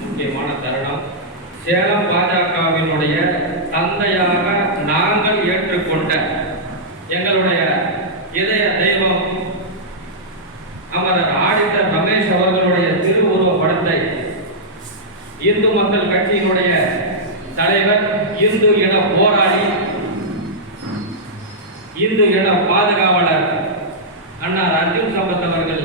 முக்கியமான தருணம். சேலம் பாஜகவினுடைய தந்தையாக நாங்கள் ஏற்றுக்கொண்ட எங்களுடைய இதய தெய்வம் அமரர் ஆடிட்டர் ரமேஷ் அவர்களுடைய திருவுருவ படத்தை இந்து மக்கள் கட்சியினுடைய தலைவர் இந்து இன போராளி இந்து இன பாதுகாவலர் அண்ணா அர்ஜுன் சம்பத் அவர்கள்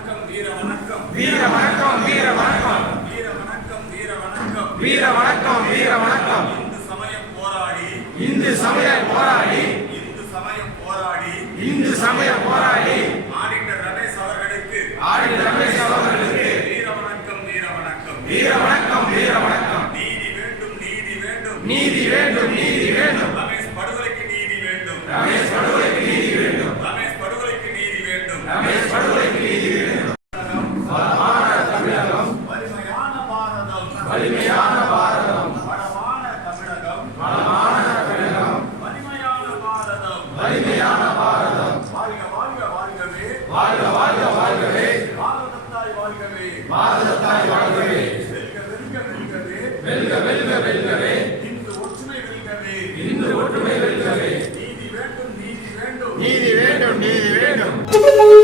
வணக்கம் வீர வணக்கம். வீர வணக்கம் வீர வணக்கம். வீர வணக்கம் வீர வணக்கம். வீர வணக்கம் வீர வணக்கம். இந்து சமயம் போராடி. இந்து சமய போராளி இந்து சமயம் போராடி. இந்து சமய போராளி ஆடிட்டர் ரமேஷ் அவர்களுக்கு. ஆடி ரமேஷ் அவர்களுக்கு. வீர வணக்கம் வீர வணக்கம். வீர வணக்கம் வீர வணக்கம். நீதி வேண்டும் நீதி வேண்டும். நீதி வேண்டும் நீதி வேண்டும். ரமேஷ் படுகொலைக்கு நீதி வேண்டும். ரமேஷ் வெண்மையான பாரதம். வாழ்க வாழ்க வாழ்கவே. வாழ்க வாழ்க வாழ்கவே. பாரதத்தாய் வாழ்கவே. பாரதத்தாய் வாழ்கவே. வெல்க வெல்க வெல்கவே. வெல்க நீதி வேண்டும். நீதி வேண்டும் நீதி வேண்டும்.